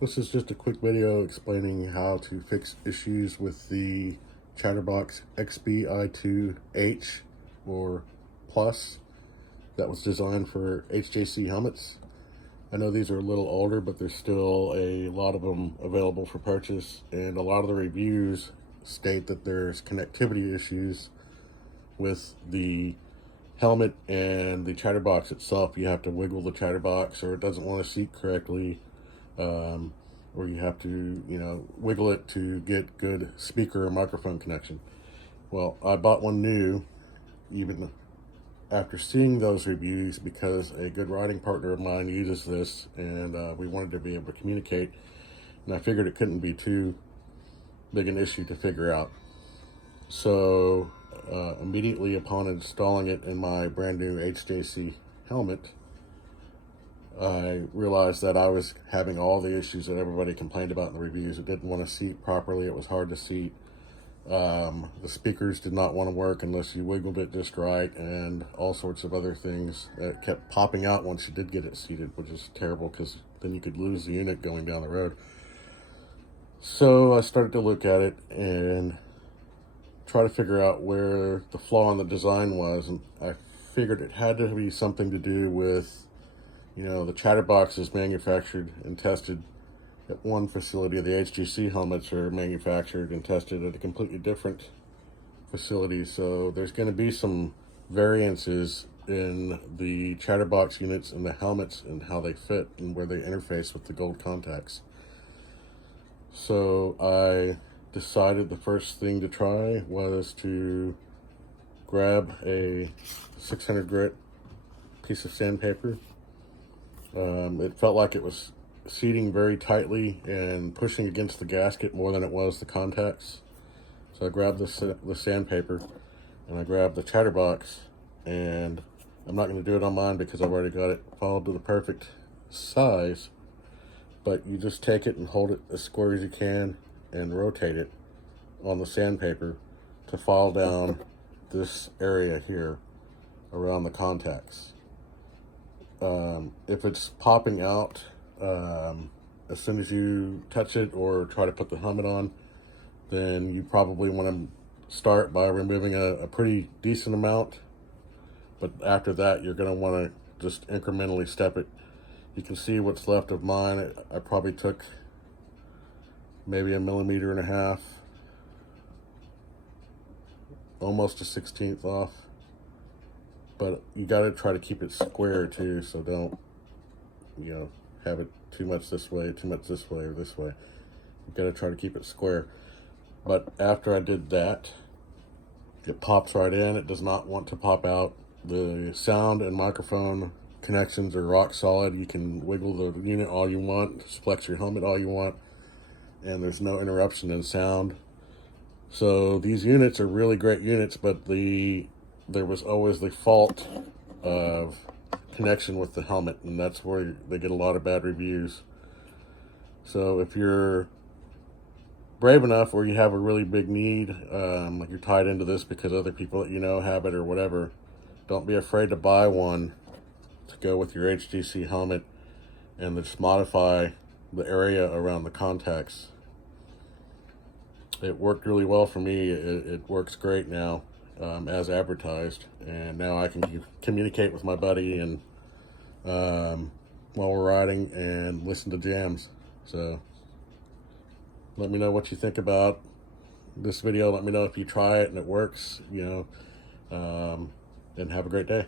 This is just a quick video explaining how to fix issues with the Chatterbox Xbi2H or Plus that was designed for HJC helmets. I know these are a little older, but there's still a lot of them available for purchase, and a lot of the reviews state that there's connectivity issues with the helmet and the Chatterbox itself. You have to wiggle the Chatterbox, or it doesn't want to seat correctly. Or you have to, wiggle it to get good speaker or microphone connection. Well, I bought one new, even after seeing those reviews, because a good riding partner of mine uses this, and we wanted to be able to communicate, and I figured it couldn't be too big an issue to figure out. So immediately upon installing it in my brand new HJC helmet, I realized that I was having all the issues that everybody complained about in the reviews. It didn't want to seat properly. It was hard to seat. The speakers did not want to work unless you wiggled it just right, and all sorts of other things that kept popping out once you did get it seated, which is terrible because then you could lose the unit going down the road. So I started to look at it and try to figure out where the flaw in the design was, and I figured it had to be something to do with, the Chatterbox is manufactured and tested at one facility. The HJC helmets are manufactured and tested at a completely different facility. So there's going to be some variances in the Chatterbox units and the helmets and how they fit and where they interface with the gold contacts. So I decided the first thing to try was to grab a 600 grit piece of sandpaper. It felt like it was seating very tightly and pushing against the gasket more than it was the contacts. So I grabbed the sandpaper, and I grabbed the Chatterbox, and I'm not going to do it on mine because I've already got it followed to the perfect size, but you just take it and hold it as square as you can and rotate it on the sandpaper to file down this area here around the contacts. If it's popping out as soon as you touch it or try to put the helmet on, then you probably want to start by removing a pretty decent amount. But after that, you're going to want to just incrementally step it. You can see what's left of mine. I probably took maybe 1.5 millimeters, almost a 1/16 off. But you got to try to keep it square too, so don't, have it too much this way, or this way. You got to try to keep it square. But after I did that, it pops right in. It does not want to pop out. The sound and microphone connections are rock solid. You can wiggle the unit all you want, flex your helmet all you want, and there's no interruption in sound. So these units are really great units, but there was always the fault of connection with the helmet, and that's where they get a lot of bad reviews. So if you're brave enough, or you have a really big need, like you're tied into this because other people that have it or whatever, don't be afraid to buy one to go with your HJC helmet and just modify the area around the contacts. It worked really well for me. It works great now, as advertised, and now I can communicate with my buddy and while we're riding and listen to jams. So let me know what you think about this video. Let me know if you try it and it works, and have a great day.